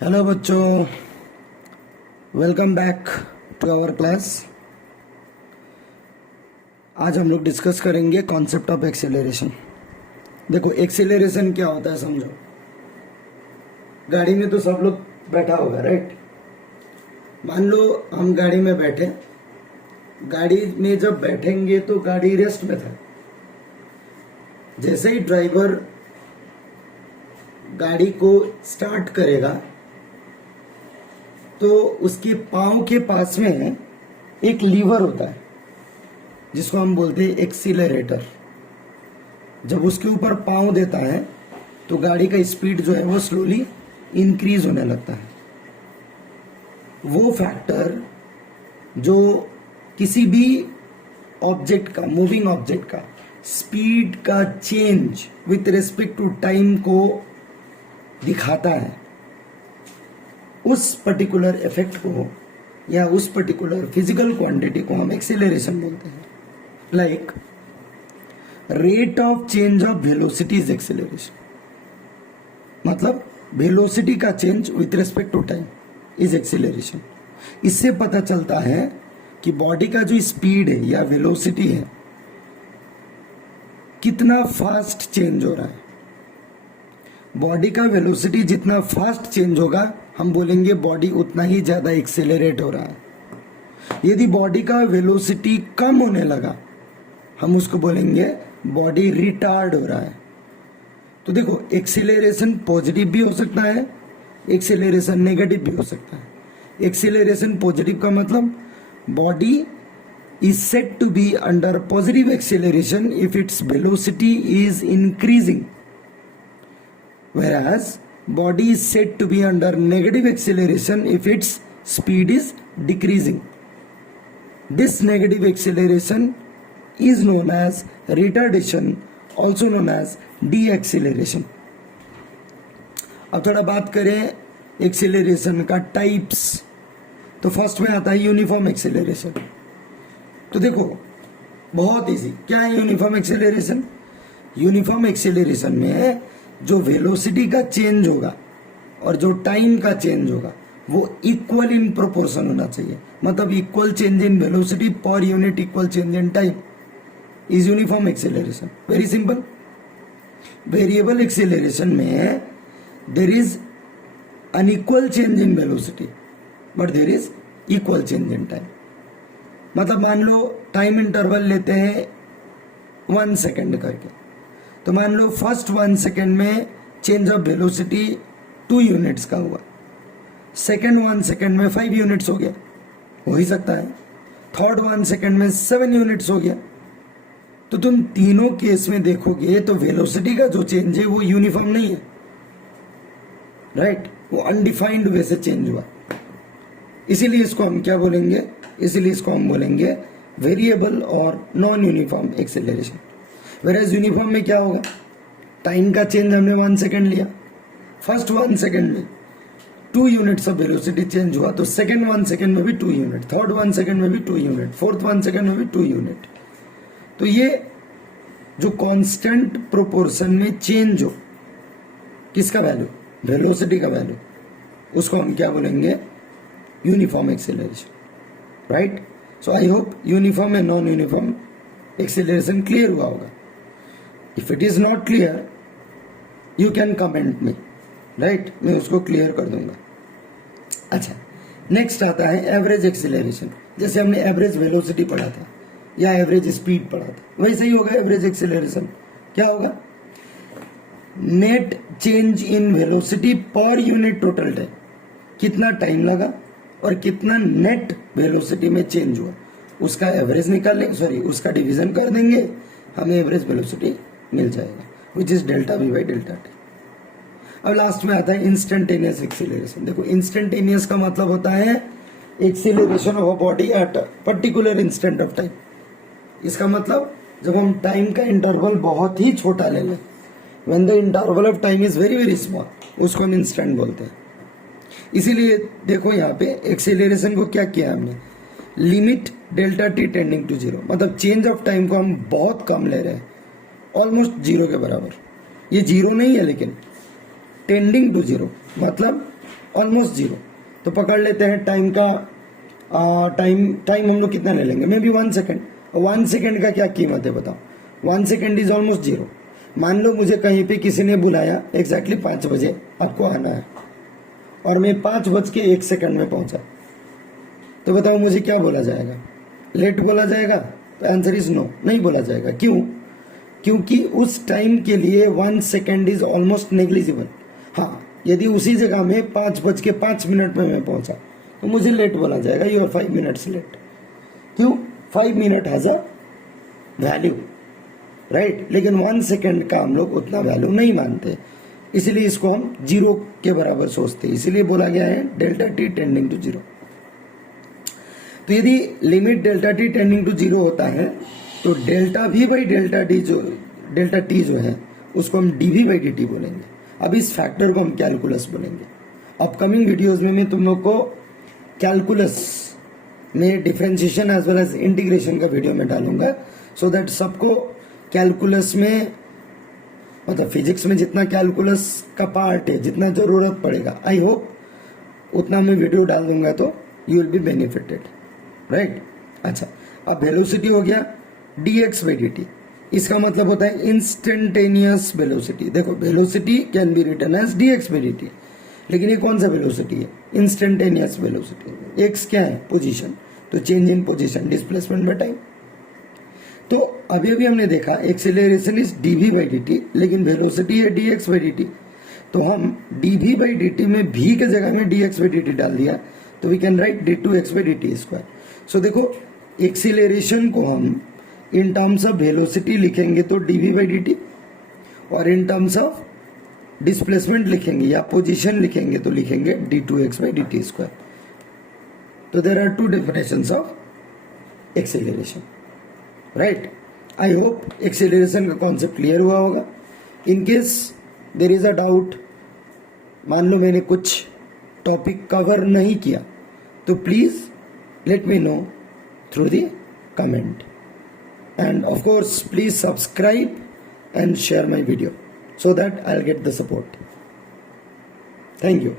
Hello बच्चों, welcome back to our class. आज हम लोग डिस्कस करेंगे कॉन्सेप्ट ऑफ एक्सेलरेशन। देखो, एक्सेलरेशन क्या होता है समझो। गाड़ी में तो सब लोग बैठा होगा, राइट। मान लो हम गाड़ी में बैठे, गाड़ी में जब बैठेंगे तो गाड़ी रेस्ट में था। जैसे ही ड्राइवर गाड़ी को स्टार्ट करेगा तो उसके पांव के पास में एक लीवर होता है जिसको हम बोलते हैं एक्सीलरेटर। जब उसके ऊपर पांव देता है तो गाड़ी का स्पीड जो है वो स्लोली इंक्रीज होने लगता है। वो फैक्टर जो किसी भी ऑब्जेक्ट का, मूविंग ऑब्जेक्ट का स्पीड का change with respect to time को दिखाता है, उस पर्टिकुलर इफेक्ट को या उस पर्टिकुलर फिजिकल क्वांटिटी को हम एक्सेलरेशन बोलते हैं। Like rate of change of velocity is acceleration. मतलब वेलोसिटी का change with respect to time is acceleration. इससे पता चलता है कि बॉडी का जो स्पीड है या वेलोसिटी है कितना फास्ट चेंज हो रहा है। बॉडी का वेलोसिटी जितना फास्ट चेंज होगा हम बोलेंगे बॉडी उतना ही ज्यादा एक्सेलरेट हो रहा है। यदि बॉडी का वेलोसिटी कम होने लगा हम उसको बोलेंगे बॉडी रिटार्ड हो रहा है। तो देखो, एक्सेलरेशन पॉजिटिव भी हो सकता है, एक्सेलरेशन नेगेटिव भी हो सकता है। एक्सेलरेशन पॉजिटिव का मतलब body is said to be under positive acceleration if its velocity is increasing, whereas body is said to be under negative acceleration if its speed is decreasing. This negative acceleration is known as retardation, also known as deceleration. अब थोड़ा बात करें acceleration का types. तो first में आता है uniform acceleration. तो देखो, बहुत इजी। क्या है यूनिफॉर्म एक्सेलरेशन? यूनिफॉर्म एक्सेलरेशन में जो वेलोसिटी का चेंज होगा और जो टाइम का चेंज होगा वो इक्वल इन प्रोपोर्शन होना चाहिए। मतलब equal change in velocity per unit equal change in time is uniform acceleration. Very simple. Variable acceleration में there is unequal change in velocity but there is equal change in time. मतलब मान लो time interval लेते हैं 1 second करके, तो मान लो first 1 second में change of velocity 2 units का हुआ, सेकेंड 1 सेकेंड में 5 यूनिट्स हो गया, हो ही सकता है। थर्ड 1 सेकेंड में 7 यूनिट्स हो गया। तो तुम तीनों केस में देखोगे तो वेलोसिटी का जो चेंज है वो यूनिफॉर्म नहीं है, राइट। वो अनडिफाइंड वे से चेंज हुआ। इसीलिए इसको हम क्या बोलेंगे? इसीलिए इसको हम बोलेंगे वेरिएबल और नॉन यूनिफॉर्म एक्सेलरेशन। वेराज यूनिफॉर्म में क्या होगा? टाइम का चेंज हमने 1 सेकेंड लिया, फर्स्ट 1 सेकेंड में 2 यूनिट्स ऑफ वेलोसिटी चेंज हुआ, तो सेकेंड 1 सेकेंड में भी 2 यूनिट, थर्ड 1 सेकेंड में भी 2 यूनिट, फोर्थ 1 सेकेंड में भी 2 यूनिट। तो ये जो कांस्टेंट प्रोपोर्शन में चेंज हो किसका वैल्यू? वेलोसिटी का वैल्यू, उसको हम क्या बोलेंगे? Uniform acceleration, right. So I hope uniform and non uniform acceleration clear हुआ होगा। If it is not clear you can comment me, right. मैं उसको क्लियर कर दूंगा। अच्छा, नेक्स्ट आता है एवरेज एक्सेलरेशन। जैसे हमने एवरेज वेलोसिटी पढ़ा था या एवरेज स्पीड पढ़ा था, वैसे ही होगा एवरेज एक्सेलरेशन। क्या होगा? Net change in velocity per unit total time. कितना टाइम लगा और कितना नेट वेलोसिटी में चेंज हुआ उसका एवरेज निकाल लेंगे, सॉरी उसका डिवीजन कर देंगे, हमें एवरेज वेलोसिटी मिल जाएगा, which is delta v by delta T. अब लास्ट में आता है इंस्टेंटेनियस एक्सेलरेशन। देखो, इंस्टेंटेनियस का मतलब होता है acceleration of a body at particular instant of time. इसका मतलब जब हम टाइम का इंटरवल बहुत ही छोटा ले लें, when the interval of time is very very small, उसको हम इंस्टेंट बोलते हैं। इसीलिए देखो यहाँ पे एक्सेलरेशन को क्या किया हमने? Limit delta t tending to 0। मतलब चेंज ऑफ टाइम को हम बहुत कम ले रहे हैं, ऑलमोस्ट 0 के बराबर। ये 0 नहीं है लेकिन टेंडिंग टू जीरो मतलब ऑलमोस्ट जीरो। तो पकड़ लेते हैं टाइम का, टाइम हम लोग कितना ले लेंगे, मे बी 1 सेकेंड। 1 सेकेंड का क्या कीमत है बताओ, 1 सेकेंड इज ऑलमोस्ट जीरो। मान लो मुझे कहीं पे किसी ने बुलाया एग्जैक्टली 5 बजे आपको आना है और मैं 5:01 में पहुंचा, तो बताओ मुझे क्या बोला जाएगा, लेट बोला जाएगा? तो आंसर इज नो, नहीं बोला जाएगा। क्यों? क्योंकि उस टाइम के लिए 1 सेकेंड इज ऑलमोस्ट नेग्लिजिबल। हाँ, यदि उसी जगह में 5:05 में मैं पहुंचा तो मुझे लेट बोला जाएगा, यू आर 5 मिनट्स लेट। क्यों? 5 minute has a value, right? लेकिन 1 सेकेंड का हम लोग उतना वैल्यू नहीं मानते, इसलिए इसको हम जीरो के बराबर सोचते हैं, इसीलिए बोला गया है delta t tending to zero. तो यदि limit delta t tending to zero होता है तो delta v by delta t जो है उसको हम डीवी बाई डी टी बोलेंगे। अब इस फैक्टर को हम कैलकुलस बोलेंगे। अपकमिंग वीडियोस में मैं तुम लोग को कैलकुलस में differentiation as well as integration का वीडियो में डालूंगा, सो दैट सबको कैलकुलस में, मतलब फिजिक्स में जितना कैलकुलस का पार्ट है, जितना जरूरत पड़ेगा, आई होप उतना मैं वीडियो डाल दूंगा तो you will be benefited, right? अच्छा, अब वेलोसिटी हो गया dx बाई dt, इसका मतलब होता है इंस्टेंटेनियस वेलोसिटी। देखो, velocity can be written as dx by dt, लेकिन ये कौन सा वेलोसिटी है? Instantaneous velocity. x क्या है? पोजीशन, तो change in position, displacement by time. तो अभी अभी हमने देखा acceleration is dv by dt, लेकिन वेलोसिटी है dx बाई dt, तो हम dv बाई dt में v के जगह में dx बाई dt डाल दिया, तो we can write d2x by dt square. So देखो, एक्सीलरेशन को हम इन टर्म्स ऑफ वेलोसिटी लिखेंगे तो dv बाई dt, और इन टर्म्स ऑफ डिस्प्लेसमेंट लिखेंगे या पोजीशन लिखेंगे तो लिखेंगे d2x बाई dt स्क्वायर। तो there are 2 definitions of acceleration, right? I hope acceleration का कॉन्सेप्ट क्लियर हुआ होगा। In case there is a doubt, मान लो मैंने कुछ टॉपिक कवर नहीं किया, तो please let me know through the comment, and of course please subscribe and share my video so that I'll get the support. Thank you.